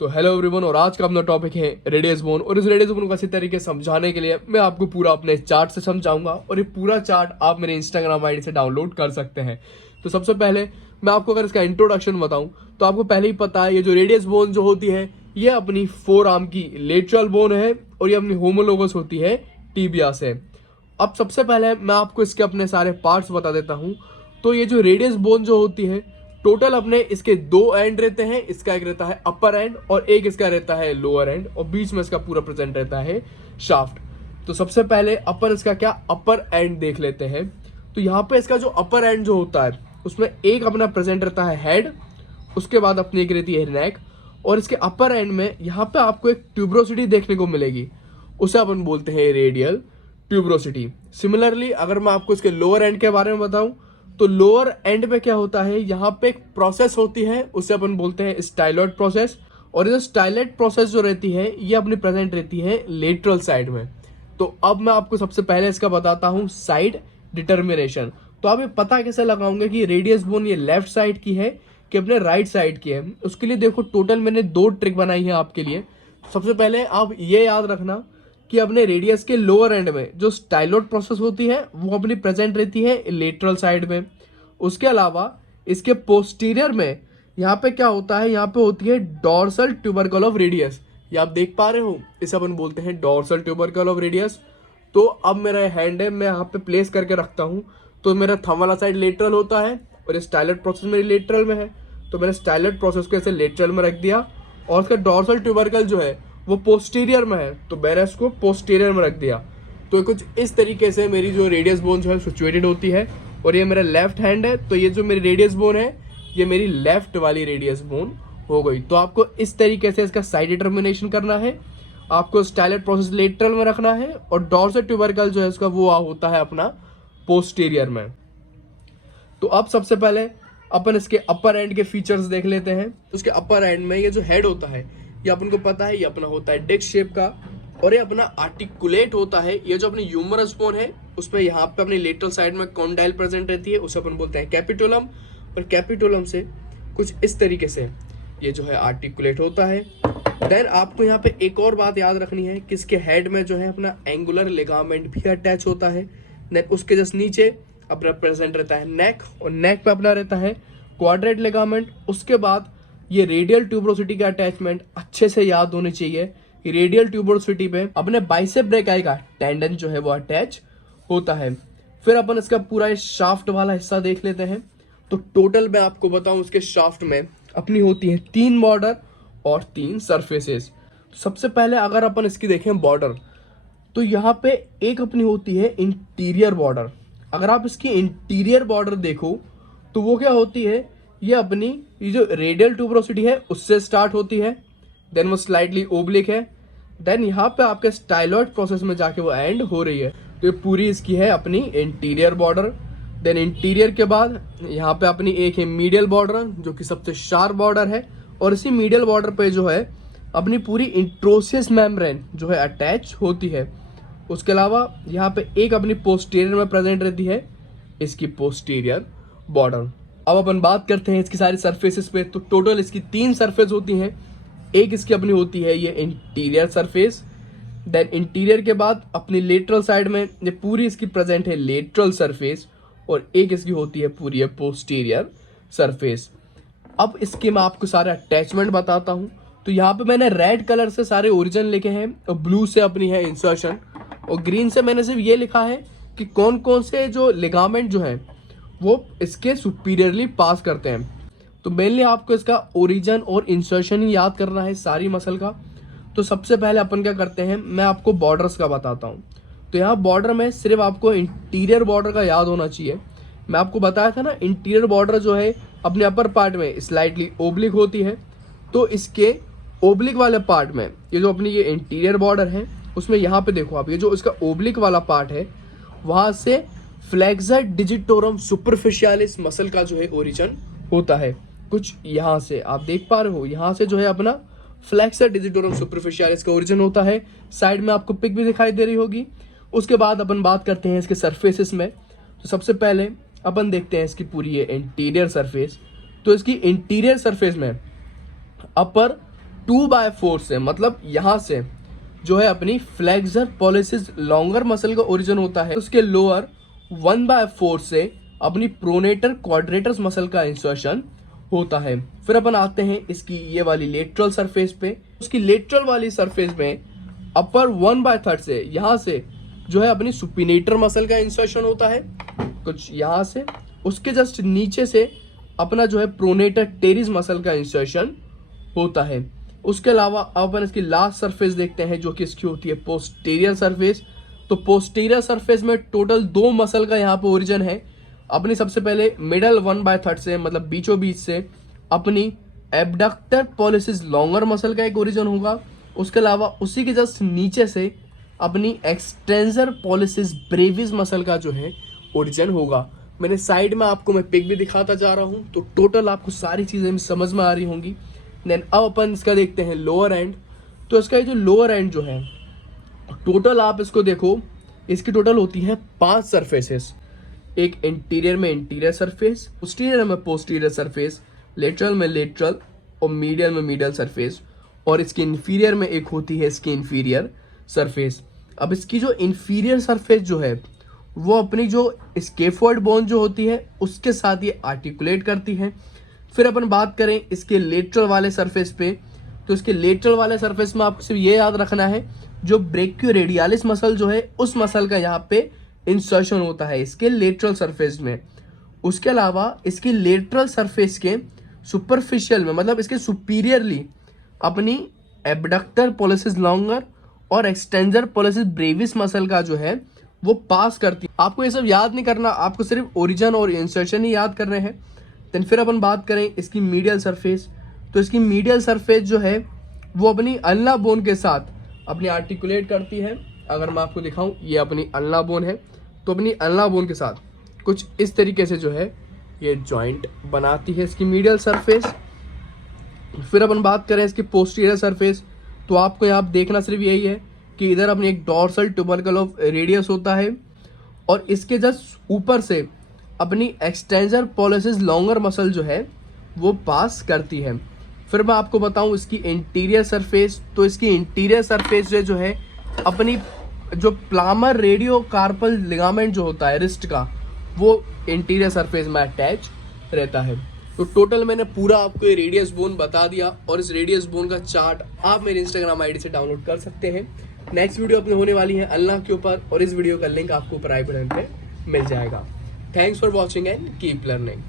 तो hello everyone, और आज का अपना टॉपिक है रेडियस बोन। और इस रेडियस बोन को अच्छी तरीके से समझाने के लिए मैं आपको पूरा अपने चार्ट से समझाऊंगा, और ये पूरा चार्ट आप मेरे इंस्टाग्राम आईडी से डाउनलोड कर सकते हैं। तो सबसे पहले मैं आपको अगर इसका इंट्रोडक्शन बताऊं तो आपको पहले ही पता है, ये जो रेडियस बोन जो होती है ये अपनी फोर आर्म की लेटरल बोन है, और ये अपनी होमोलोगस होती है टीबिया से। अब सबसे पहले मैं आपको इसके अपने सारे पार्ट्स बता देता हूँ। तो ये जो रेडियस बोन जो होती है, टोटल अपने इसके दो एंड रहते हैं। इसका एक रहता है अपर एंड और एक इसका रहता है लोअर एंड, और बीच में इसका पूरा प्रेजेंट रहता है शाफ्ट। तो सबसे पहले अपन इसका क्या अपर एंड देख लेते हैं। तो यहाँ पे इसका जो अपर एंड जो होता है उसमें एक अपना प्रेजेंट रहता है हेड, उसके बाद अपनी एक रहती है नेक, और इसके अपर एंड में यहाँ पे आपको एक ट्यूबरोसिटी देखने को मिलेगी, उसे अपन बोलते हैं रेडियल ट्यूबरोसिटी। सिमिलरली अगर मैं आपको इसके लोअर एंड के बारे में बताऊं तो लोअर एंड पे क्या होता है, यहाँ पे एक प्रोसेस होती है, उसे अपन बोलते हैं स्टाइलॉइड प्रोसेस। और ये स्टाइलॉइड प्रोसेस जो रहती है ये अपनी प्रेजेंट रहती है लेटरल साइड में। तो अब मैं आपको सबसे पहले इसका बताता हूँ साइड डिटर्मिनेशन। तो आप ये पता कैसे लगाओगे कि रेडियस बोन ये लेफ्ट साइड की है कि अपने राइट साइड की है। उसके लिए देखो, टोटल मैंने दो ट्रिक बनाई है आपके लिए। सबसे पहले आप ये याद रखना कि अपने रेडियस के लोअर एंड में जो स्टाइलॉइड प्रोसेस होती है वो अपनी प्रेजेंट रहती है लेटरल साइड में। उसके अलावा इसके पोस्टीरियर में यहाँ पे क्या होता है, यहाँ पे होती है डॉर्सल ट्यूबरकल ऑफ रेडियस। ये आप देख पा रहे हो, इसे अपन बोलते हैं डॉर्सल ट्यूबरकल ऑफ रेडियस। तो अब मेरा हैंड है, मैं यहाँ पे प्लेस करके रखता हूँ। तो मेरा थंब वाला साइड लेटरल होता है और ये स्टाइलॉइड प्रोसेस मेरी लेटरल में है। तो मैंने स्टाइलॉइड प्रोसेस को ऐसे लेटरल में रख दिया, और उसका डॉर्सल ट्यूबरकल जो है वो पोस्टीरियर में है, तो मैंने इसको पोस्टीरियर में रख दिया। तो कुछ इस तरीके से मेरी जो रेडियस बोन जो है सिचुएटेड होती है। और ये मेरा लेफ्ट हैंड है, तो ये जो मेरी रेडियस बोन है ये मेरी लेफ्ट वाली रेडियस बोन हो गई। तो आपको इस तरीके से इसका साइड डिटर्मिनेशन करना है। आपको स्टाइलॉइड प्रोसेस लेटरल में रखना है, और डॉर्सल ट्यूबरकल जो है इसका वो होता है अपना पोस्टीरियर में। तो अब सबसे पहले अपन इसके अपर एंड के फीचर्स देख लेते हैं। उसके अपर एंड में ये जो हेड होता है ये अपन को पता है, ये अपना होता है डिस्क शेप का, और ये अपना आर्टिकुलेट होता है। ये जो अपनी ह्यूमरस बोन है उसमें यहाँ पे अपनी लेटरल साइड में कॉन्डाइल प्रेजेंट रहती है, उसे अपन बोलते हैं कैपिटोलम। और कैपिटोलम से कुछ इस तरीके से ये जो है आर्टिकुलेट होता है। देन आपको यहाँ पे एक और बात याद रखनी है कि इसके हेड में जो है अपना एंगुलर लिगामेंट भी अटैच होता है। देन उसके जस्ट नीचे अपना प्रेजेंट रहता है नेक, और नेक पे अपना रहता है क्वाड्रेट लिगामेंट। उसके बाद ये रेडियल ट्यूबरोसिटी का अटैचमेंट अच्छे से याद होनी चाहिए। रेडियल ट्यूबरोसिटी पे अपने बाइसेप ब्रेकाई का टेंडन जो है वो अटैच होता है। फिर अपन इसका पूरा शाफ्ट वाला हिस्सा देख लेते हैं। तो टोटल मैं आपको बताऊं, इसके शाफ्ट में अपनी होती है 3 बॉर्डर और 3 सरफेसेस। सबसे पहले अगर अपन इसकी देखें बॉर्डर, तो यहाँ पे एक अपनी होती है इंटीरियर बॉर्डर। अगर आप इसकी इंटीरियर बॉर्डर देखो तो वो क्या होती है, ये अपनी ये जो रेडियल ट्यूबरोसिटी है उससे स्टार्ट होती है, देन वो स्लाइटली ओब्लिक है, देन यहाँ पे आपके स्टाइलॉइड प्रोसेस में जाके वो एंड हो रही है। तो ये पूरी इसकी है अपनी इंटीरियर बॉर्डर। देन इंटीरियर के बाद यहाँ पे अपनी एक है मीडियल बॉर्डर, जो कि सबसे शार्प बॉर्डर है, और इसी मीडियल बॉर्डर पे जो है अपनी पूरी इंट्रोसियस मेम्ब्रेन जो है अटैच होती है। उसके अलावा यहाँ पे एक अपनी पोस्टीरियर में प्रेजेंट रहती है इसकी पोस्टीरियर बॉर्डर। अब अपन बात करते हैं इसकी सारी सरफेसेस पे। तो टोटल इसकी 3 सरफेस होती हैं। एक इसकी अपनी होती है ये इंटीरियर सरफेस, देन इंटीरियर के बाद अपनी लेटरल साइड में ये पूरी इसकी प्रेजेंट है लेटरल सरफेस, और एक इसकी होती है पूरी है पोस्टीरियर सरफेस। अब इसके मैं आपको सारे अटैचमेंट बताता हूँ। तो यहाँ पे मैंने रेड कलर से सारे ओरिजिन लिखे हैं, और ब्लू से अपनी है इंसर्शन, और ग्रीन से मैंने सिर्फ ये लिखा है कि कौन कौन से जो लिगामेंट जो है वो इसके सुपीरियरली पास करते हैं। तो मेनली आपको इसका ओरिजिन और इंसर्शन ही याद करना है सारी मसल का। तो सबसे पहले अपन क्या करते हैं, मैं आपको बॉर्डर्स का बताता हूँ। तो यहाँ बॉर्डर में सिर्फ आपको इंटीरियर बॉर्डर का याद होना चाहिए। मैं आपको बताया था ना, इंटीरियर बॉर्डर जो है अपने अपर पार्ट में स्लाइटली ओब्लिक होती है। तो इसके ओब्लिक वाले पार्ट में ये जो अपनी ये इंटीरियर बॉर्डर है उसमें यहाँ पे देखो आप, ये जो इसका ओब्लिक वाला पार्ट है वहाँ से फ्लेक्सर डिजिटोरम सुपरफिशियालिस मसल का जो है ओरिजिन होता है। कुछ यहाँ से आप देख पा रहे हो, यहाँ से जो है अपना फ्लेक्सर डिजिटोरम सुपरफिशियालिस का ओरिजिन होता है। साइड में आपको पिक भी दिखाई दे रही होगी। उसके बाद अपन बात करते हैं इसके सरफेसेस में। तो सबसे पहले अपन देखते हैं इसकी पूरी ये इंटीरियर सरफेस। तो इसकी इंटीरियर सरफेस में अपर 2/4 से, मतलब यहाँ से जो है अपनी फ्लेक्सर पॉलिसिस लॉन्गर मसल का ओरिजिन होता है, उसके लोअर 1/4 से अपनी प्रोनेटर क्वाड्रेटर्स मसल का इंसर्शन होता है। फिर अपन आते हैं इसकी ये वाली लेटरल सरफेस पे। उसकी लेटरल वाली सरफेस में अपर 1/3 से यहाँ से जो है अपनी सुपिनेटर मसल का इंसर्शन होता है कुछ यहाँ से। उसके जस्ट नीचे से अपना जो है प्रोनेटर टेरिस मसल का इंसर्शन होता है। उसके अलावा अपन इसकी लास्ट सरफेस देखते हैं जो कि इसकी होती है पोस्टीरियर सरफेस। तो पोस्टीरियर सरफेस में टोटल 2 मसल का यहाँ पे ओरिजिन है। अपनी सबसे पहले मिडल 1/3 से, मतलब बीचों बीच से अपनी एबडक्टर पॉलिसिस लॉन्गर मसल का एक ओरिजिन होगा। उसके अलावा उसी के जस्ट नीचे से अपनी एक्सटेंसर पॉलिसिस ब्रेविस मसल का जो है ओरिजिन होगा। मैंने साइड में आपको मैं पिक भी दिखाता जा रहा हूँ, तो टोटल आपको सारी चीज़ें समझ में आ रही होंगी। देन अब अपन इसका देखते हैं लोअर एंड। तो इसका जो लोअर एंड जो है टोटल आप इसको देखो, इसकी टोटल होती है 5 सरफेसेस। एक इंटीरियर में इंटीरियर सरफेस, पोस्टीरियर में पोस्टीरियर सरफेस, लेटरल में लेटरल और मीडियल में मीडियल सरफेस, और इसकी इन्फीरियर में एक होती है इसकी इन्फीरियर सरफेस। अब इसकी जो इन्फीरियर सरफेस जो है वो अपनी जो स्केफोल्ड बोन जो होती है उसके साथ ये आर्टिकुलेट करती है। फिर अपन बात करें इसके लेटरल वाले सरफेस पे, तो इसके लेटरल वाले सरफेस में आपको सिर्फ ये याद रखना है जो ब्रेकियोरेडियालिस मसल जो है उस मसल का यहाँ पे इंसर्शन होता है इसके लेटरल सरफेस में। उसके अलावा इसकी लेटरल सरफेस के सुपरफिशियल में, मतलब इसके सुपीरियरली अपनी एबडक्टर पॉलिसिस लॉन्गर और एक्सटेंसर पॉलिसिस ब्रेविस मसल का जो है वो पास करती है। आपको ये सब याद नहीं करना, आपको सिर्फ ओरिजिन और इंसर्शन ही याद करने हैं। देन फिर अपन बात करें इसकी मीडियल सरफेस। तो इसकी मीडियल सरफेस जो है वो अपनी अल्ना बोन के साथ अपनी आर्टिकुलेट करती है। अगर मैं आपको दिखाऊं, ये अपनी अल्ना बोन है, तो अपनी अल्ना बोन के साथ कुछ इस तरीके से जो है ये जॉइंट बनाती है इसकी मीडियल सरफेस। फिर अपन बात करें इसकी पोस्टीरियर सरफेस, तो आपको यहाँ देखना सिर्फ यही है कि इधर अपनी एक डॉर्सल ट्यूबरकल ऑफ रेडियस होता है और इसके जस्ट ऊपर से अपनी एक्सटेंसर पॉलिसिस लॉन्गर मसल जो है वो पास करती है। फिर मैं आपको बताऊं इसकी इंटीरियर सरफेस, तो इसकी इंटीरियर सरफेस जो है अपनी जो प्लामर रेडियो कार्पल लिगामेंट जो होता है रिस्ट का, वो इंटीरियर सरफेस में अटैच रहता है। तो टोटल मैंने पूरा आपको ये रेडियस बोन बता दिया, और इस रेडियस बोन का चार्ट आप मेरे इंस्टाग्राम आईडी से डाउनलोड कर सकते हैं। नेक्स्ट वीडियो अपनी होने वाली है अल्लाह के ऊपर, और इस वीडियो का लिंक आपको ऊपर आई बटन पे मिल जाएगा। Thanks for watching and keep learning.